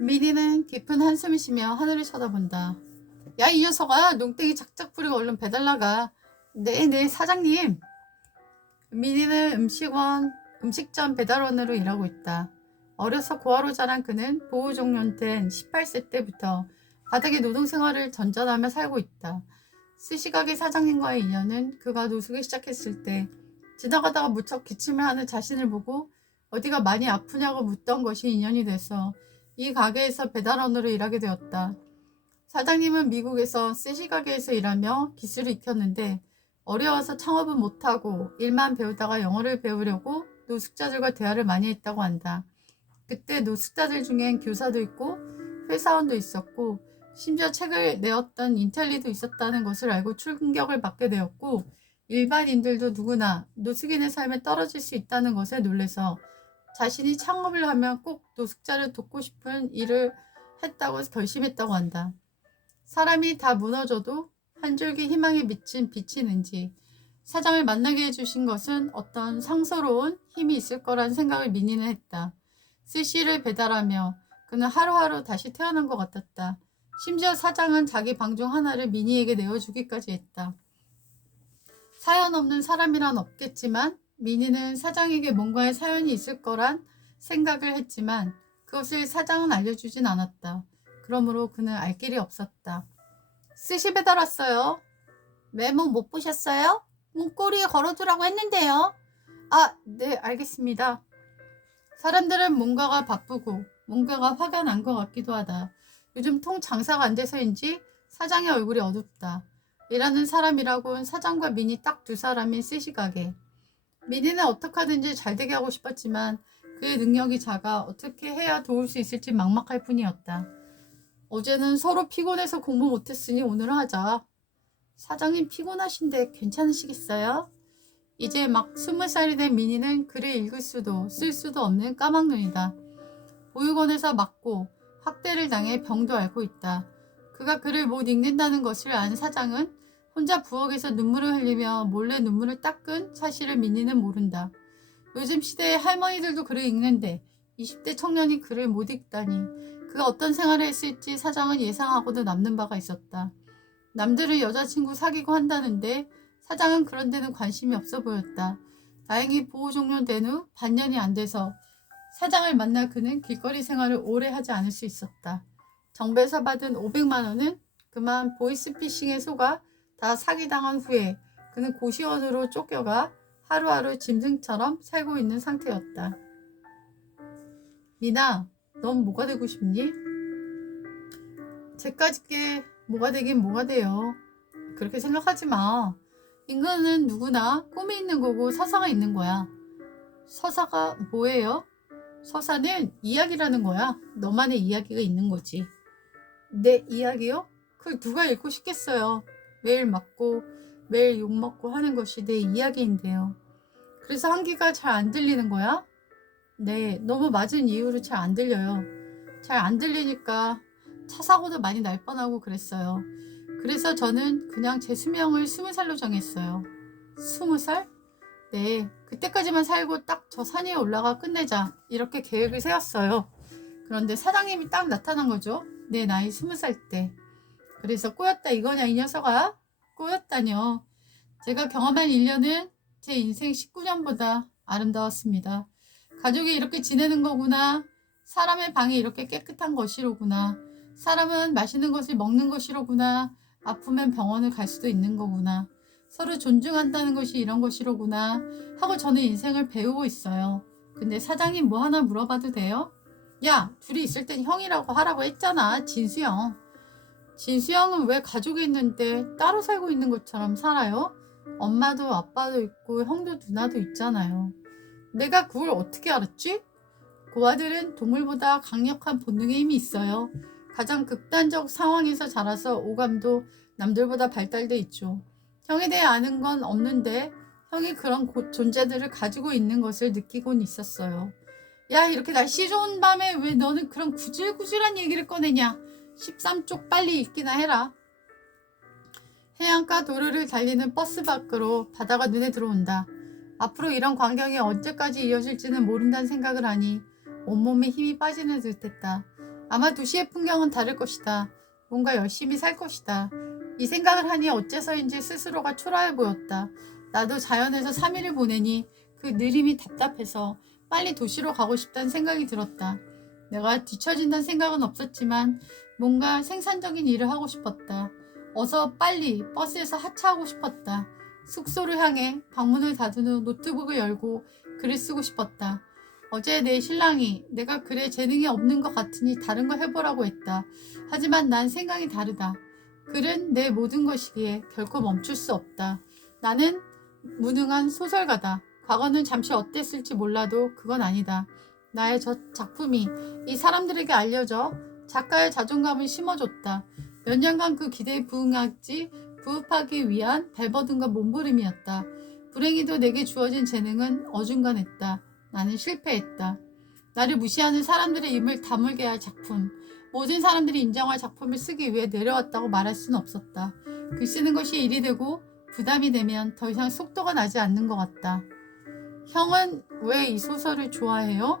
미니는 깊은 한숨을 쉬며 하늘을 쳐다본다. 야, 이 녀석아, 농땡이 작작 부리고 얼른 배달 나가. 네, 사장님. 미니는 음식점 배달원으로 일하고 있다. 어려서 고아로 자란 그는 보호종료된 18세 때부터 바닥의 노동생활을 전전하며 살고 있다. 스시가게 사장님과의 인연은 그가 노숙을 시작했을 때 지나가다가 무척 기침을 하는 자신을 보고 어디가 많이 아프냐고 묻던 것이 인연이 돼서 이 가게에서 배달원으로 일하게 되었다. 사장님은 미국에서 스시가게에서 일하며 기술을 익혔는데 어려워서 창업은 못하고 일만 배우다가 영어를 배우려고 노숙자들과 대화를 많이 했다고 한다. 그때 노숙자들 중엔 교사도 있고 회사원도 있었고 심지어 책을 내었던 인텔리도 있었다는 것을 알고 충격을 받게 되었고 일반인들도 누구나 노숙인의 삶에 떨어질 수 있다는 것에 놀라서 자신이 창업을 하면 꼭 노숙자를 돕고 싶은 일을 했다고 결심했다고 한다. 사람이 다 무너져도 한 줄기 희망이 비친 빛이는지 사장을 만나게 해주신 것은 어떤 상서로운 힘이 있을 거란 생각을 미니는 했다. 스시를 배달하며 그는 하루하루 다시 태어난 것 같았다. 심지어 사장은 자기 방 중 하나를 미니에게 내어주기까지 했다. 사연 없는 사람이란 없겠지만 미니는 사장에게 뭔가의 사연이 있을 거란 생각을 했지만 그것을 사장은 알려주진 않았다. 그러므로 그는 알 길이 없었다. 스시 배달 왔어요. 메모 못 보셨어요? 문고리에 걸어두라고 했는데요. 아, 네, 알겠습니다. 사람들은 뭔가가 바쁘고 뭔가가 화가 난 것 같기도 하다. 요즘 통 장사가 안 돼서인지 사장의 얼굴이 어둡다. 일하는 사람이라곤 사장과 미니 딱 두 사람인 스시 가게. 미니는 어떻게 하든지 잘 되게 하고 싶었지만 그의 능력이 작아 어떻게 해야 도울 수 있을지 막막할 뿐이었다. 어제는 서로 피곤해서 공부 못했으니 오늘 하자. 사장님 피곤하신데 괜찮으시겠어요? 이제 막 20살이 된 미니는 글을 읽을 수도 쓸 수도 없는 까막눈이다. 보육원에서 맞고 학대를 당해 병도 앓고 있다. 그가 글을 못 읽는다는 것을 안 사장은 혼자 부엌에서 눈물을 흘리며 몰래 눈물을 닦은 사실을 미니는 모른다. 요즘 시대의 할머니들도 글을 읽는데 20대 청년이 글을 못 읽다니 그가 어떤 생활을 했을지 사장은 예상하고도 남는 바가 있었다. 남들은 여자친구 사귀고 한다는데 사장은 그런 데는 관심이 없어 보였다. 다행히 보호 종료된 후 반년이 안 돼서 사장을 만나 그는 길거리 생활을 오래 하지 않을 수 있었다. 정부에서 받은 500만 원은 그만 보이스피싱에 속아 다 사기당한 후에 그는 고시원으로 쫓겨가 하루하루 짐승처럼 살고 있는 상태였다. 미나, 넌 뭐가 되고 싶니? 쟤까짓게 뭐가 되긴 뭐가 돼요. 그렇게 생각하지 마. 인간은 누구나 꿈이 있는 거고 서사가 있는 거야. 서사가 뭐예요? 서사는 이야기라는 거야. 너만의 이야기가 있는 거지. 내 이야기요? 그걸 누가 읽고 싶겠어요. 매일 맞고 매일 욕먹고 하는 것이 내 이야기인데요. 그래서 한기가 잘 안 들리는 거야? 네, 너무 맞은 이유로 잘 안 들려요. 잘 안 들리니까 차 사고도 많이 날 뻔하고 그랬어요. 그래서 저는 그냥 제 수명을 20살로 정했어요. 20살? 네, 그때까지만 살고 딱 저 산 위에 올라가 끝내자 이렇게 계획을 세웠어요. 그런데 사장님이 딱 나타난 거죠. 내 나이 20살 때. 그래서 꼬였다 이거냐 이 녀석아? 꼬였다뇨. 제가 경험한 1년은 제 인생 19년보다 아름다웠습니다. 가족이 이렇게 지내는 거구나. 사람의 방이 이렇게 깨끗한 것이로구나. 사람은 맛있는 것을 먹는 것이로구나. 아프면 병원을 갈 수도 있는 거구나. 서로 존중한다는 것이 이런 것이로구나 하고 저는 인생을 배우고 있어요. 근데 사장님 뭐 하나 물어봐도 돼요? 야, 둘이 있을 땐 형이라고 하라고 했잖아. 진수형. 진수형은 왜 가족이 있는데 따로 살고 있는 것처럼 살아요? 엄마도 아빠도 있고 형도 누나도 있잖아요. 내가 그걸 어떻게 알았지? 고아들은 동물보다 강력한 본능의 힘이 있어요. 가장 극단적 상황에서 자라서 오감도 남들보다 발달돼 있죠. 형에 대해 아는 건 없는데 형이 그런 존재들을 가지고 있는 것을 느끼곤 있었어요. 야, 이렇게 날씨 좋은 밤에 왜 너는 그런 구질구질한 얘기를 꺼내냐? 13쪽 빨리 읽기나 해라. 해안가 도로를 달리는 버스 밖으로 바다가 눈에 들어온다. 앞으로 이런 광경이 언제까지 이어질지는 모른다는 생각을 하니 온몸에 힘이 빠지는 듯했다. 아마 도시의 풍경은 다를 것이다. 뭔가 열심히 살 것이다. 이 생각을 하니 어째서인지 스스로가 초라해 보였다. 나도 자연에서 3일을 보내니 그 느림이 답답해서 빨리 도시로 가고 싶다는 생각이 들었다. 내가 뒤처진다는 생각은 없었지만 뭔가 생산적인 일을 하고 싶었다. 어서 빨리 버스에서 하차하고 싶었다. 숙소를 향해 방문을 닫은 후 노트북을 열고 글을 쓰고 싶었다. 어제 내 신랑이 내가 글에 재능이 없는 것 같으니 다른 거 해보라고 했다. 하지만 난 생각이 다르다. 글은 내 모든 것이기에 결코 멈출 수 없다. 나는 무능한 소설가다. 과거는 잠시 어땠을지 몰라도 그건 아니다. 나의 저 작품이 이 사람들에게 알려져 작가의 자존감을 심어줬다. 몇 년간 그 기대에 부응하기 위한 발버둥과 몸부림이었다. 불행히도 내게 주어진 재능은 어중간했다. 나는 실패했다. 나를 무시하는 사람들의 입을 다물게 할 작품. 모든 사람들이 인정할 작품을 쓰기 위해 내려왔다고 말할 수는 없었다. 글 쓰는 것이 일이 되고 부담이 되면 더 이상 속도가 나지 않는 것 같다. 형은 왜 이 소설을 좋아해요?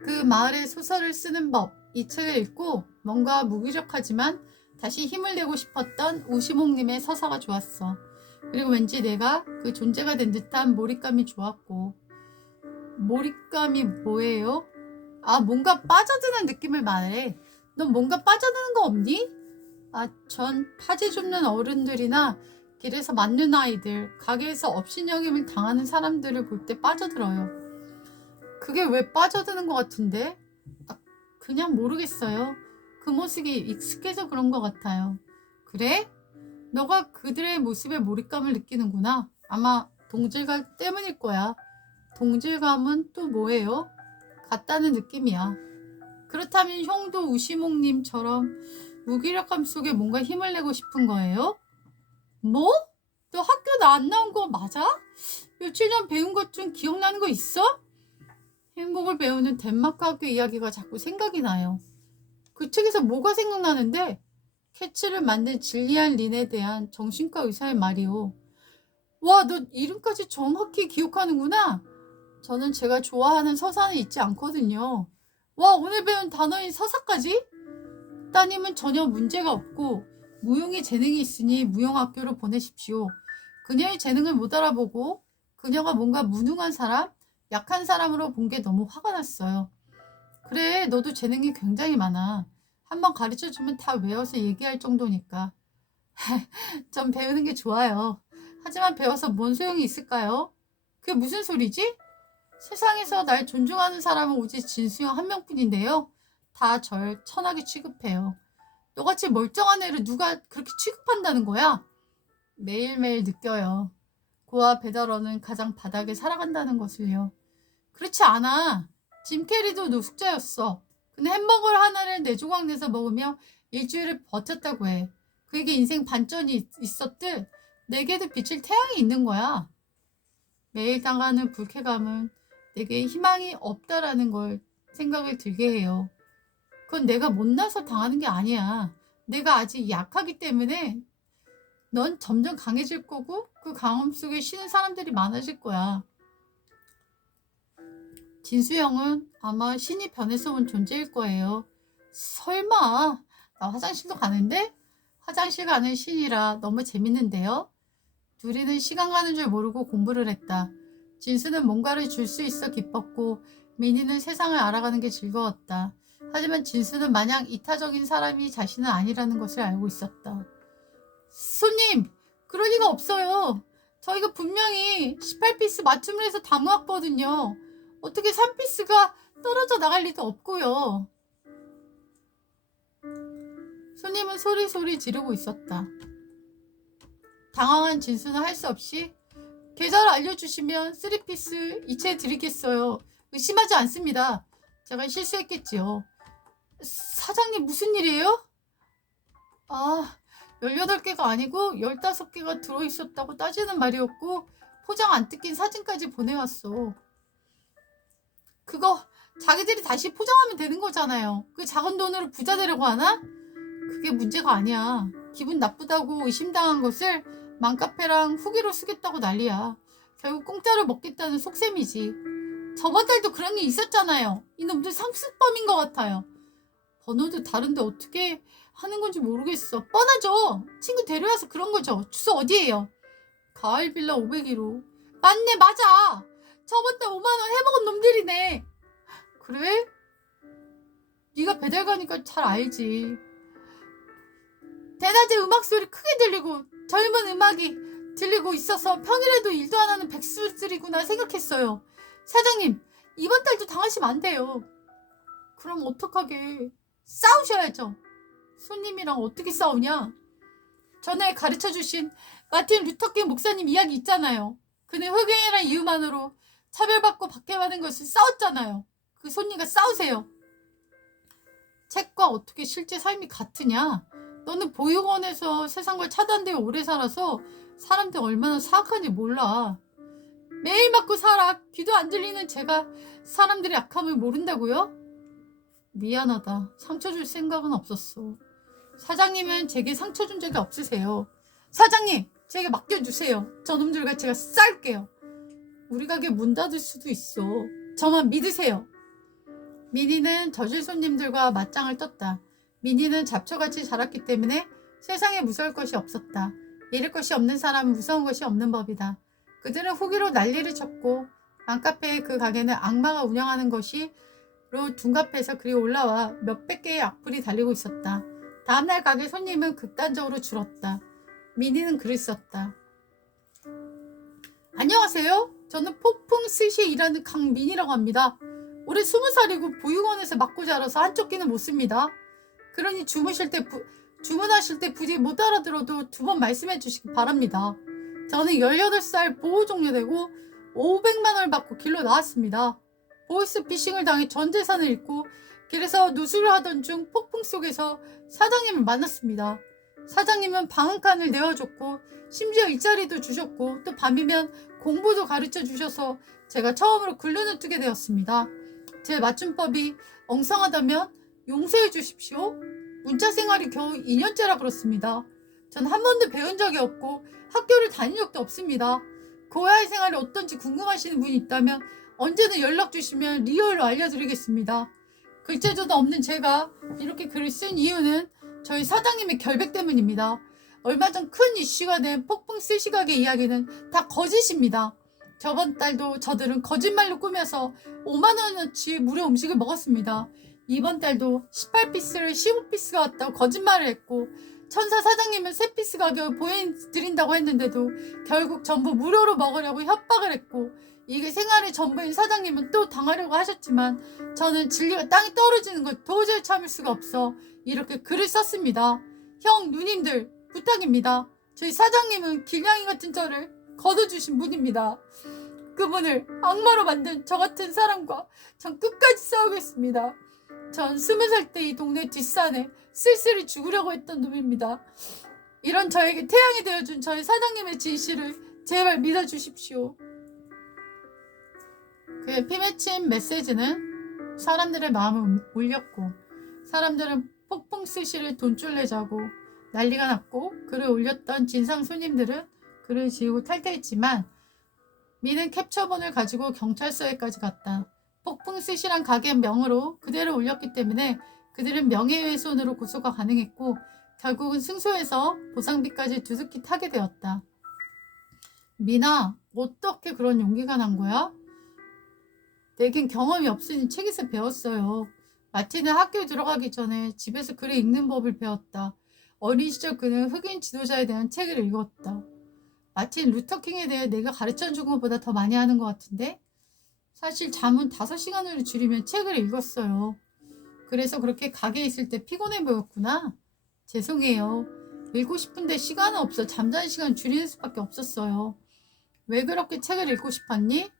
그 마을의 소설을 쓰는 법, 이 책을 읽고 뭔가 무기력하지만 다시 힘을 내고 싶었던 우시몽님의 서사가 좋았어. 그리고 왠지 내가 그 존재가 된 듯한 몰입감이 좋았고. 몰입감이 뭐예요? 아, 뭔가 빠져드는 느낌을 말해. 넌 뭔가 빠져드는 거 없니? 아, 전 파지 줍는 어른들이나 길에서 맞는 아이들, 가게에서 업신여김을 당하는 사람들을 볼 때 빠져들어요. 그게 왜 빠져드는 것 같은데? 아, 그냥 모르겠어요. 그 모습이 익숙해서 그런 것 같아요. 그래? 너가 그들의 모습에 몰입감을 느끼는구나. 아마 동질감 때문일 거야. 동질감은 또 뭐예요? 같다는 느낌이야. 그렇다면 형도 우시몽님처럼 무기력함 속에 뭔가 힘을 내고 싶은 거예요? 뭐? 너 학교 안 나온 거 맞아? 며칠 전 배운 것 중 기억나는 거 있어? 행복을 배우는 덴마크 학교 이야기가 자꾸 생각이 나요. 그 책에서 뭐가 생각나는데? 캐치를 만든 질리안 린에 대한 정신과 의사의 말이요. 와, 너 이름까지 정확히 기억하는구나. 저는 제가 좋아하는 서사는 잊지 않거든요. 와, 오늘 배운 단어인 서사까지? 따님은 전혀 문제가 없고 무용에 재능이 있으니 무용학교로 보내십시오. 그녀의 재능을 못 알아보고 그녀가 뭔가 무능한 사람, 약한 사람으로 본 게 너무 화가 났어요. 그래, 너도 재능이 굉장히 많아. 한번 가르쳐주면 다 외워서 얘기할 정도니까. 전 배우는 게 좋아요. 하지만 배워서 뭔 소용이 있을까요? 그게 무슨 소리지? 세상에서 날 존중하는 사람은 오직 진수형 한 명뿐인데요. 다 절 천하게 취급해요. 너같이 멀쩡한 애를 누가 그렇게 취급한다는 거야? 매일매일 느껴요. 고아 배달원은 가장 바닥에 살아간다는 것을요. 그렇지 않아. 짐 캐리도 노숙자였어. 근데 햄버거 하나를 4조각 내서 먹으며 일주일을 버텼다고 해. 그에게 인생 반전이 있었듯 내게도 비칠 태양이 있는 거야. 매일 당하는 불쾌감은 내게 희망이 없다라는 걸 생각을 들게 해요. 그건 내가 못나서 당하는 게 아니야. 내가 아직 약하기 때문에 넌 점점 강해질 거고 그 강함 속에 쉬는 사람들이 많아질 거야. 진수형은 아마 신이 변해서 온 존재일 거예요. 설마. 나 화장실도 가는데? 화장실 가는 신이라 너무 재밌는데요? 둘이는 시간 가는 줄 모르고 공부를 했다. 진수는 뭔가를 줄 수 있어 기뻤고 민희는 세상을 알아가는 게 즐거웠다. 하지만 진수는 마냥 이타적인 사람이 자신은 아니라는 것을 알고 있었다. 손님! 그럴 리가 없어요. 저희가 분명히 18피스 맞춤을 해서 다 모았거든요. 어떻게 3피스가 떨어져 나갈 리도 없고요. 손님은 소리소리 지르고 있었다. 당황한 진수는 할 수 없이 계좌를 알려주시면 3피스 이체해 드리겠어요. 의심하지 않습니다. 제가 실수했겠지요. 사장님 무슨 일이에요? 아, 18개가 아니고 15개가 들어있었다고 따지는 말이었고 포장 안 뜯긴 사진까지 보내왔어. 그거 자기들이 다시 포장하면 되는 거잖아요. 그 작은 돈으로 부자 되려고 하나? 그게 문제가 아니야. 기분 나쁘다고 의심당한 것을 맘카페랑 후기로 쓰겠다고 난리야. 결국 공짜로 먹겠다는 속셈이지. 저번 달도 그런 일 있었잖아요. 이놈들 상습범인 것 같아요. 번호도 다른데 어떻게 하는 건지 모르겠어. 뻔하죠. 친구 데려와서 그런 거죠. 주소 어디예요? 가을 빌라 501호. 맞네, 맞아. 저번 달 5만 원 해먹은 놈들이네. 그래? 네가 배달 가니까 잘 알지. 대낮에 음악 소리 크게 들리고 젊은 음악이 들리고 있어서 평일에도 일도 안 하는 백수들이구나 생각했어요. 사장님, 이번 달도 당하시면 안 돼요. 그럼 어떡하게? 싸우셔야죠. 손님이랑 어떻게 싸우냐? 전에 가르쳐주신 마틴 루터킹 목사님 이야기 있잖아요. 그는 흑인이라는 이유만으로 차별받고 박해받은 것을 싸웠잖아요. 그 손님과 싸우세요. 책과 어떻게 실제 삶이 같으냐? 너는 보육원에서 세상과 차단되어 오래 살아서 사람들 얼마나 사악한지 몰라. 매일 맞고 살아. 귀도 안 들리는 제가 사람들의 약함을 모른다고요? 미안하다. 상처 줄 생각은 없었어. 사장님은 제게 상처 준 적이 없으세요. 사장님, 제게 맡겨주세요. 저놈들과 제가 싸울게요. 우리 가게 문 닫을 수도 있어. 저만 믿으세요. 미니는 젖을 손님들과 맞짱을 떴다. 미니는 잡초같이 자랐기 때문에 세상에 무서울 것이 없었다. 잃을 것이 없는 사람은 무서운 것이 없는 법이다. 그들은 후기로 난리를 쳤고 맘카페의 그 가게는 악마가 운영하는 것이로 둔갑해서 그리 올라와 몇백 개의 악플이 달리고 있었다. 다음날 가게 손님은 극단적으로 줄었다. 미니는 글을 썼다. 안녕하세요. 저는 폭풍 스시에 일하는 강민이라고 합니다. 올해 20살이고 보육원에서 맞고 자라서 한쪽 귀는 못 씁니다. 그러니 주무하실 때 부디 못 알아들어도 2번 말씀해 주시기 바랍니다. 저는 18살 보호 종료되고 500만 원을 받고 길로 나왔습니다. 보이스 피싱을 당해 전 재산을 잃고 길에서 누수를 하던 중 폭풍 속에서 사장님을 만났습니다. 사장님은 방 한 칸을 내어줬고 심지어 일자리도 주셨고 또 밤이면 공부도 가르쳐 주셔서 제가 처음으로 글눈을 뜨게 되었습니다. 제 맞춤법이 엉성하다면 용서해 주십시오. 문자 생활이 겨우 2년째라 그렇습니다. 전 한 번도 배운 적이 없고 학교를 다닌 적도 없습니다. 고아의 생활이 어떤지 궁금하시는 분이 있다면 언제든 연락 주시면 리얼로 알려드리겠습니다. 글재주도 없는 제가 이렇게 글을 쓴 이유는 저희 사장님의 결백 때문입니다. 얼마 전 큰 이슈가 된 폭풍 스시 가게 이야기는 다 거짓입니다. 저번 달도 저들은 거짓말로 꾸며서 5만 원어치 무료 음식을 먹었습니다. 이번 달도 18피스를 15피스가 왔다고 거짓말을 했고 천사 사장님은 3피스 가격을 보여드린다고 했는데도 결국 전부 무료로 먹으려고 협박을 했고 이게 생활의 전부인 사장님은 또 당하려고 하셨지만 저는 진리가 땅에 떨어지는 걸 도저히 참을 수가 없어 이렇게 글을 썼습니다. 형, 누님들 부탁입니다. 저희 사장님은 길냥이 같은 저를 거둬주신 분입니다. 그분을 악마로 만든 저 같은 사람과 전 끝까지 싸우겠습니다. 전 20살 때 이 동네 뒷산에 쓸쓸히 죽으려고 했던 놈입니다. 이런 저에게 태양이 되어준 저희 사장님의 진실을 제발 믿어주십시오. 그의 피 맺힌 메시지는 사람들의 마음을 울렸고 사람들은 폭풍 스시를 돈줄 내자고 난리가 났고 글을 올렸던 진상 손님들은 글을 지우고 탈퇴했지만 미는 캡처본을 가지고 경찰서에까지 갔다. 폭풍 스시란 가게 명으로 그대로 올렸기 때문에 그들은 명예훼손으로 고소가 가능했고 결국은 승소해서 보상비까지 두둑히 타게 되었다. 미나, 어떻게 그런 용기가 난 거야? 내겐 경험이 없으니 책에서 배웠어요. 마틴은 학교에 들어가기 전에 집에서 글을 읽는 법을 배웠다. 어린 시절 그는 흑인 지도자에 대한 책을 읽었다. 마틴 루터킹에 대해 내가 가르쳐준 것보다 더 많이 하는 것 같은데? 사실 잠은 5시간으로 줄이면 책을 읽었어요. 그래서 그렇게 가게에 있을 때 피곤해 보였구나. 죄송해요. 읽고 싶은데 시간은 없어 잠자는 시간 줄이는 수밖에 없었어요. 왜 그렇게 책을 읽고 싶었니?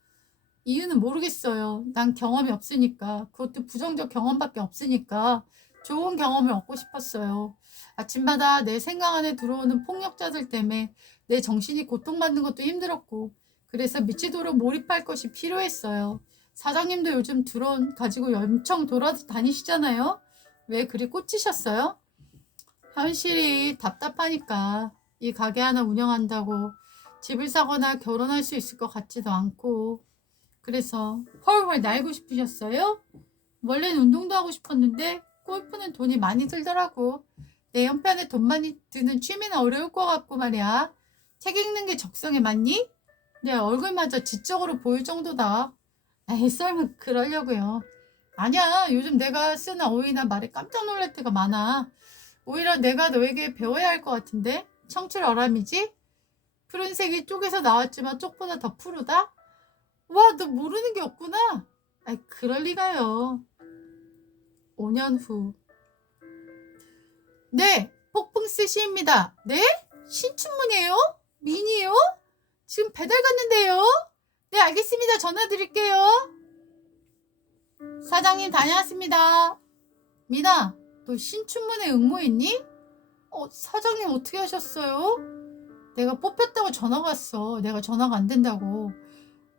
이유는 모르겠어요. 난 경험이 없으니까. 그것도 부정적 경험밖에 없으니까 좋은 경험을 얻고 싶었어요. 아침마다 내 생각 안에 들어오는 폭력자들 때문에 내 정신이 고통받는 것도 힘들었고 그래서 미치도록 몰입할 것이 필요했어요. 사장님도 요즘 드론 가지고 엄청 돌아다니시잖아요. 왜 그리 꽂히셨어요? 현실이 답답하니까. 이 가게 하나 운영한다고 집을 사거나 결혼할 수 있을 것 같지도 않고 그래서 헐헐 날고 싶으셨어요? 원래는 운동도 하고 싶었는데 골프는 돈이 많이 들더라고. 내 형편에 돈 많이 드는 취미는 어려울 것 같고 말이야. 책 읽는 게 적성에 맞니? 내 얼굴마저 지적으로 보일 정도다. 에이, 설마 그러려고요. 아니야, 요즘 내가 쓰는 어휘나 말에 깜짝 놀랄 때가 많아. 오히려 내가 너에게 배워야 할 것 같은데? 청출 어람이지? 푸른색이 쪽에서 나왔지만 쪽보다 더 푸르다? 와, 너 모르는 게 없구나. 아이, 그럴 리가요. 5년 후. 네, 폭풍스 시입니다. 네? 신춘문이에요? 미니요? 지금 배달 갔는데요? 네, 알겠습니다. 전화 드릴게요. 사장님 다녀왔습니다. 미나, 너 신춘문예 응모했니? 사장님 어떻게 하셨어요? 내가 뽑혔다고 전화가 왔어. 내가 전화가 안 된다고.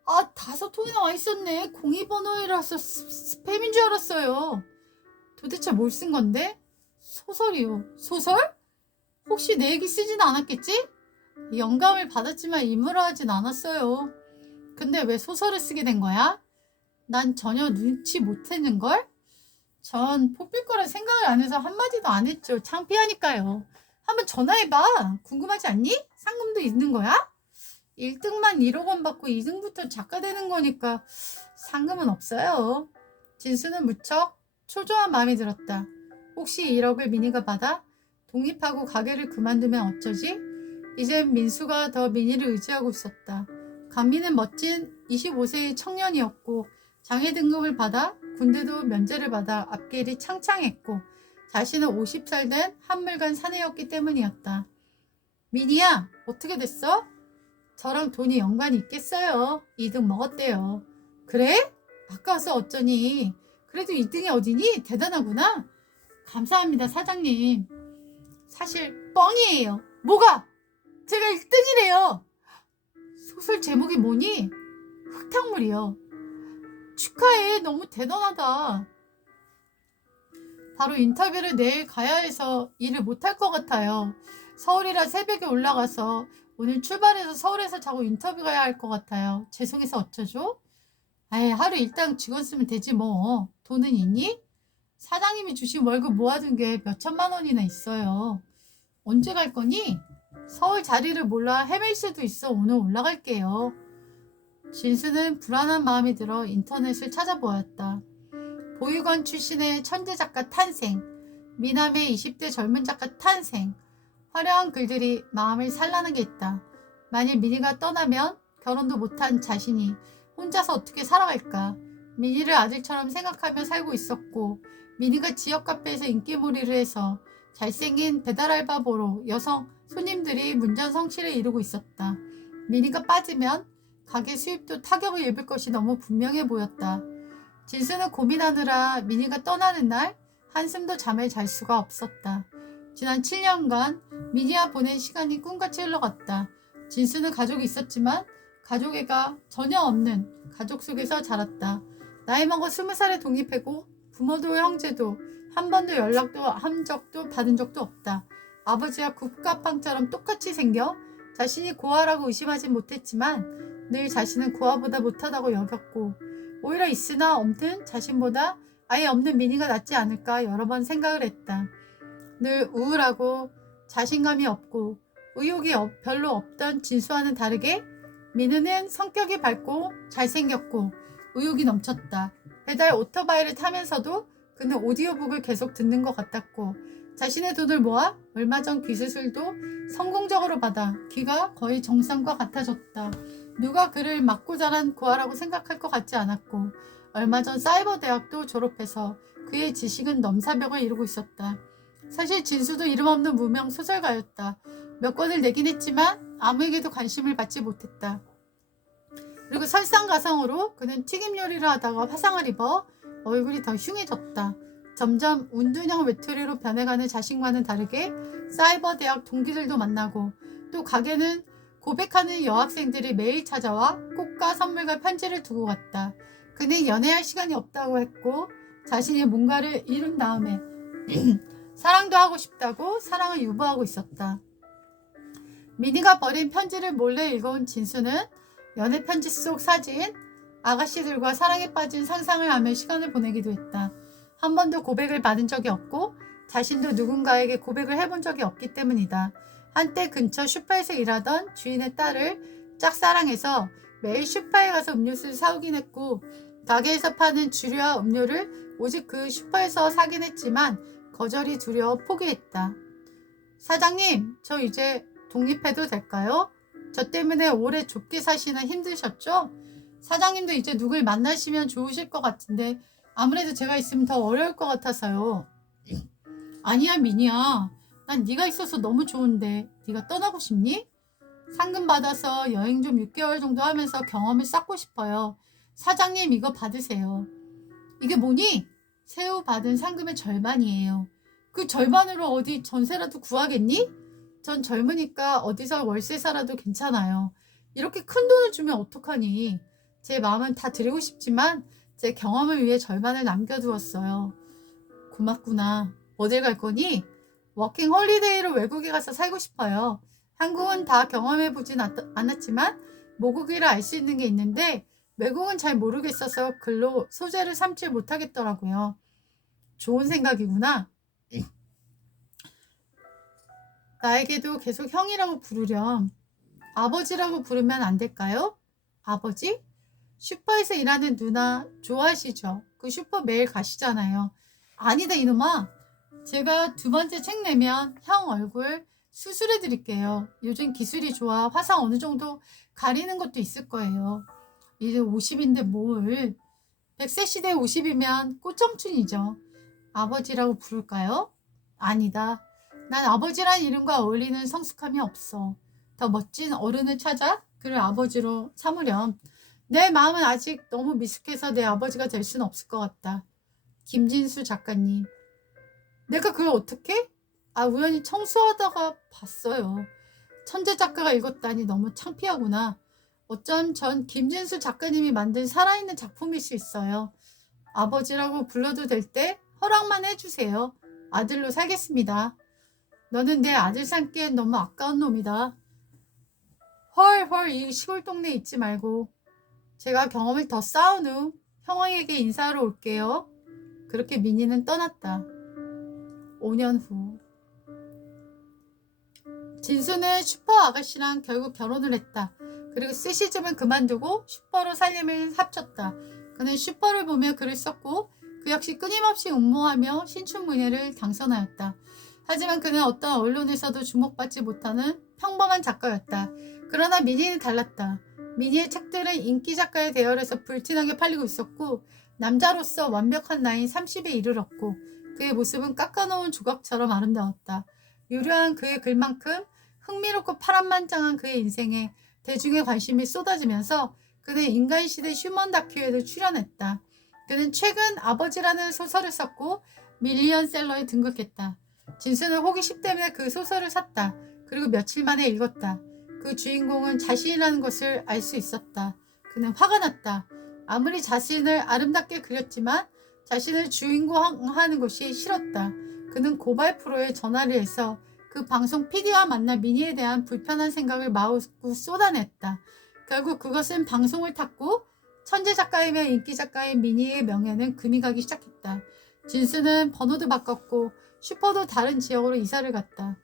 아, 5통이나 와 있었네. 02번호이라서 스팸인 줄 알았어요. 도대체 뭘 쓴 건데? 소설이요. 소설? 혹시 내 얘기 쓰진 않았겠지? 영감을 받았지만 임으로 하진 않았어요. 근데 왜 소설을 쓰게 된 거야? 난 전혀 눈치 못했는걸? 전 뽑힐 거라 생각을 안 해서 한마디도 안 했죠. 창피하니까요. 한번 전화해봐. 궁금하지 않니? 상금도 있는 거야? 1등만 1억 원 받고 2등부터 작가 되는 거니까 상금은 없어요. 진수는 무척 초조한 마음이 들었다. 혹시 1억을 미니가 받아? 독립하고 가게를 그만두면 어쩌지? 이젠 민수가 더 미니를 의지하고 있었다. 감미는 멋진 25세의 청년이었고 장애 등급을 받아 군대도 면제를 받아 앞길이 창창했고 자신은 50살 된 한물간 사내였기 때문이었다. 미니야, 어떻게 됐어? 저랑 돈이 연관이 있겠어요. 2등 먹었대요. 그래? 아까워서 어쩌니? 그래도 2등이 어디니? 대단하구나. 감사합니다, 사장님. 사실 뻥이에요. 뭐가? 제가 1등이래요. 소설 제목이 뭐니? 흙탕물이요. 축하해. 너무 대단하다. 바로 인터뷰를 내일 가야 해서 일을 못할 것 같아요. 서울이라 새벽에 올라가서 오늘 출발해서 서울에서 자고 인터뷰 가야 할 것 같아요. 죄송해서 어쩌죠? 아이, 하루 일당 직원 쓰면 되지 뭐. 돈은 있니? 사장님이 주신 월급 모아둔 게 몇천만 원이나 있어요. 언제 갈 거니? 서울 자리를 몰라 헤맬 수도 있어. 오늘 올라갈게요. 진수는 불안한 마음이 들어 인터넷을 찾아보았다. 보육원 출신의 천재 작가 탄생, 미남의 20대 젊은 작가 탄생, 화려한 글들이 마음을 산란하게 했다. 만일 미니가 떠나면 결혼도 못한 자신이 혼자서 어떻게 살아갈까? 미니를 아들처럼 생각하며 살고 있었고 미니가 지역 카페에서 인기몰이를 해서 잘생긴 배달 알바보로 여성 손님들이 문전성시를 이루고 있었다. 미니가 빠지면 가게 수입도 타격을 입을 것이 너무 분명해 보였다. 진수는 고민하느라 미니가 떠나는 날 한숨도 잠을 잘 수가 없었다. 지난 7년간 미니와 보낸 시간이 꿈같이 흘러갔다. 진수는 가족이 있었지만 가족애가 전혀 없는 가족 속에서 자랐다. 나이 먹어 20살에 독립하고 부모도 형제도 한 번도 연락도 한 적도 받은 적도 없다. 아버지와 국가빵처럼 똑같이 생겨 자신이 고아라고 의심하진 못했지만 늘 자신은 고아보다 못하다고 여겼고 오히려 있으나 없는 자신보다 아예 없는 미니가 낫지 않을까 여러 번 생각을 했다. 늘 우울하고 자신감이 없고 의욕이 별로 없던 진수와는 다르게 미니는 성격이 밝고 잘생겼고 의욕이 넘쳤다. 배달 오토바이를 타면서도 그는 오디오북을 계속 듣는 것 같았고 자신의 돈을 모아 얼마 전 귀수술도 성공적으로 받아 귀가 거의 정상과 같아졌다. 누가 그를 맞고 자란 고아라고 생각할 것 같지 않았고 얼마 전 사이버 대학도 졸업해서 그의 지식은 넘사벽을 이루고 있었다. 사실 진수도 이름 없는 무명 소설가였다. 몇 권을 내긴 했지만 아무에게도 관심을 받지 못했다. 그리고 설상가상으로 그는 튀김 요리를 하다가 화상을 입어 얼굴이 더 흉해졌다. 점점 운둔형 외톨이로 변해가는 자신과는 다르게 사이버 대학 동기들도 만나고 또 가게는 고백하는 여학생들이 매일 찾아와 꽃과 선물과 편지를 두고 갔다. 그는 연애할 시간이 없다고 했고 자신이 뭔가를 이룬 다음에 사랑도 하고 싶다고 사랑을 유보하고 있었다. 미니가 버린 편지를 몰래 읽어온 진수는 연애 편지 속 사진, 아가씨들과 사랑에 빠진 상상을 하며 시간을 보내기도 했다. 한 번도 고백을 받은 적이 없고 자신도 누군가에게 고백을 해본 적이 없기 때문이다. 한때 근처 슈퍼에서 일하던 주인의 딸을 짝사랑해서 매일 슈퍼에 가서 음료수를 사오긴 했고 가게에서 파는 주류와 음료를 오직 그 슈퍼에서 사긴 했지만 거절이 두려워 포기했다. 사장님, 저 이제 독립해도 될까요? 저 때문에 오래 좁게 사시는 힘드셨죠? 사장님도 이제 누굴 만나시면 좋으실 것 같은데 아무래도 제가 있으면 더 어려울 것 같아서요. 아니야, 미니야. 난 네가 있어서 너무 좋은데 네가 떠나고 싶니? 상금 받아서 여행 좀 6개월 정도 하면서 경험을 쌓고 싶어요. 사장님 이거 받으세요. 이게 뭐니? 새우 받은 상금의 절반이에요. 그 절반으로 어디 전세라도 구하겠니? 전 젊으니까 어디서 월세 살아도 괜찮아요. 이렇게 큰 돈을 주면 어떡하니? 제 마음은 다 드리고 싶지만 제 경험을 위해 절반을 남겨두었어요. 고맙구나. 어딜 갈 거니? 워킹 홀리데이로 외국에 가서 살고 싶어요. 한국은 다 경험해보진 않았지만 모국이라 알 수 있는 게 있는데 외국은 잘 모르겠어서 글로 소재를 삼지 못하겠더라고요. 좋은 생각이구나. 나에게도 계속 형이라고 부르렴. 아버지라고 부르면 안 될까요? 아버지? 슈퍼에서 일하는 누나 좋아하시죠? 그 슈퍼 매일 가시잖아요. 아니다 이놈아. 제가 두 번째 책 내면 형 얼굴 수술해 드릴게요. 요즘 기술이 좋아 화상 어느 정도 가리는 것도 있을 거예요. 이제 50인데 뭘. 100세 시대 50이면 꽃청춘이죠. 아버지라고 부를까요? 아니다. 난 아버지란 이름과 어울리는 성숙함이 없어. 더 멋진 어른을 찾아 그를 아버지로 삼으렴. 내 마음은 아직 너무 미숙해서 내 아버지가 될 수는 없을 것 같다. 김진수 작가님. 내가 그걸 어떻게? 우연히 청소하다가 봤어요. 천재 작가가 읽었다니 너무 창피하구나. 어쩜 전 김진수 작가님이 만든 살아있는 작품일 수 있어요. 아버지라고 불러도 될 때 허락만 해주세요. 아들로 살겠습니다. 너는 내 아들 삼기엔 너무 아까운 놈이다. 헐 이 시골 동네 있지 말고 제가 경험을 더 쌓은 후 형에게 인사하러 올게요. 그렇게 민희는 떠났다. 5년 후 진수는 슈퍼 아가씨랑 결국 결혼을 했다. 그리고 스시집은 그만두고 슈퍼로 살림을 합쳤다. 그는 슈퍼를 보며 글을 썼고 그 역시 끊임없이 응모하며 신춘문예를 당선하였다. 하지만 그는 어떤 언론에서도 주목받지 못하는 평범한 작가였다. 그러나 민희는 달랐다. 민희의 책들은 인기 작가의 대열에서 불티나게 팔리고 있었고 남자로서 완벽한 나이인 30에 이르렀고 그의 모습은 깎아놓은 조각처럼 아름다웠다. 유려한 그의 글만큼 흥미롭고 파란만장한 그의 인생에 대중의 관심이 쏟아지면서 그는 인간시대 휴먼 다큐에도 출연했다. 그는 최근 아버지라는 소설을 썼고 밀리언셀러에 등극했다. 진수는 호기심 때문에 그 소설을 샀다. 그리고 며칠 만에 읽었다. 그 주인공은 자신이라는 것을 알 수 있었다. 그는 화가 났다. 아무리 자신을 아름답게 그렸지만 자신을 주인공하는 것이 싫었다. 그는 고발 프로에 전화를 해서 그 방송 PD와 만나 민희에 대한 불편한 생각을 마구 쏟아냈다. 결국 그것은 방송을 탔고 천재 작가이며 인기 작가인 민희의 명예는 금이 가기 시작했다. 진수는 번호도 바꿨고 슈퍼도 다른 지역으로 이사를 갔다.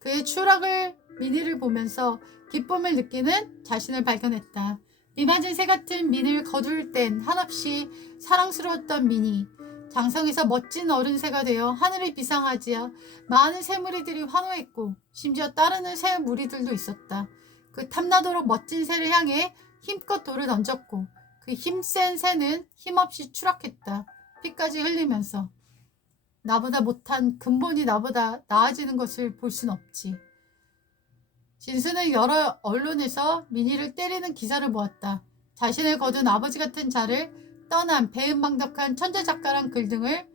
그의 추락을 민희를 보면서 기쁨을 느끼는 자신을 발견했다. 비맞은 새 같은 민희를 거둘 땐 한없이 사랑스러웠던 민희. 장성에서 멋진 어른새가 되어 하늘을 비상하지야 많은 새무리들이 환호했고 심지어 따르는 새무리들도 있었다. 그 탐나도록 멋진 새를 향해 힘껏 돌을 던졌고 그 힘센 새는 힘없이 추락했다. 피까지 흘리면서. 나보다 못한 근본이 나보다 나아지는 것을 볼 순 없지. 진수는 여러 언론에서 민희를 때리는 기사를 보았다. 자신을 거둔 아버지 같은 자를 떠난 배은망덕한 천재 작가란 글 등을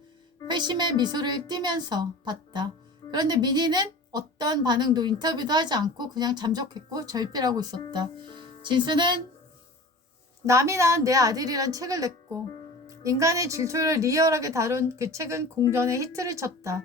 회심의 미소를 띠면서 봤다. 그런데 민희는 어떤 반응도 인터뷰도 하지 않고 그냥 잠적했고 절필하고 있었다. 진수는 남이 낳은 내 아들이란 책을 냈고 인간의 질투를 리얼하게 다룬 그 책은 공전에 히트를 쳤다.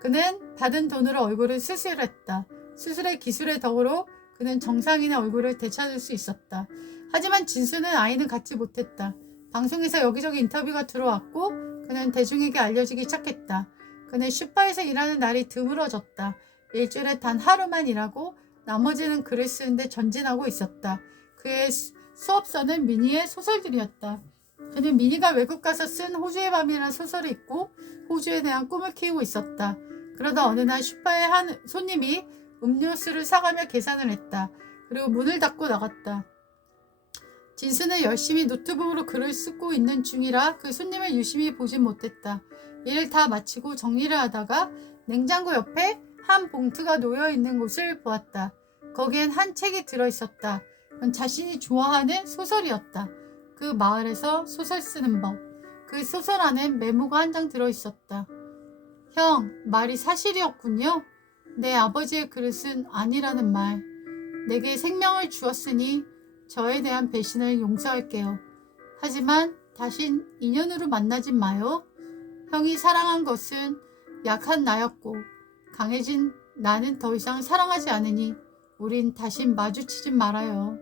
그는 받은 돈으로 얼굴을 수술했다. 수술의 기술의 덕으로 그는 정상인의 얼굴을 되찾을 수 있었다. 하지만 진수는 아이는 갖지 못했다. 방송에서 여기저기 인터뷰가 들어왔고 그는 대중에게 알려지기 시작했다. 그는 슈퍼에서 일하는 날이 드물어졌다. 일주일에 단 하루만 일하고 나머지는 글을 쓰는데 전진하고 있었다. 그의 수업서는 미니의 소설들이었다. 그는 미니가 외국 가서 쓴 호주의 밤이라는 소설을 읽고 호주에 대한 꿈을 키우고 있었다. 그러다 어느 날 슈퍼에 한 손님이 음료수를 사가며 계산을 했다. 그리고 문을 닫고 나갔다. 진수는 열심히 노트북으로 글을 쓰고 있는 중이라 그 손님을 유심히 보진 못했다. 일을 다 마치고 정리를 하다가 냉장고 옆에 한 봉투가 놓여있는 곳을 보았다. 거기엔 한 책이 들어있었다. 그건 자신이 좋아하는 소설이었다. 그 마을에서 소설 쓰는 법. 그 소설 안엔 메모가 한 장 들어있었다. 형, 말이 사실이었군요. 내 아버지의 그릇은 아니라는 말. 내게 생명을 주었으니 저에 대한 배신을 용서할게요. 하지만 다신 인연으로 만나진 마요. 형이 사랑한 것은 약한 나였고 강해진 나는 더 이상 사랑하지 않으니 우린 다신 마주치진 말아요.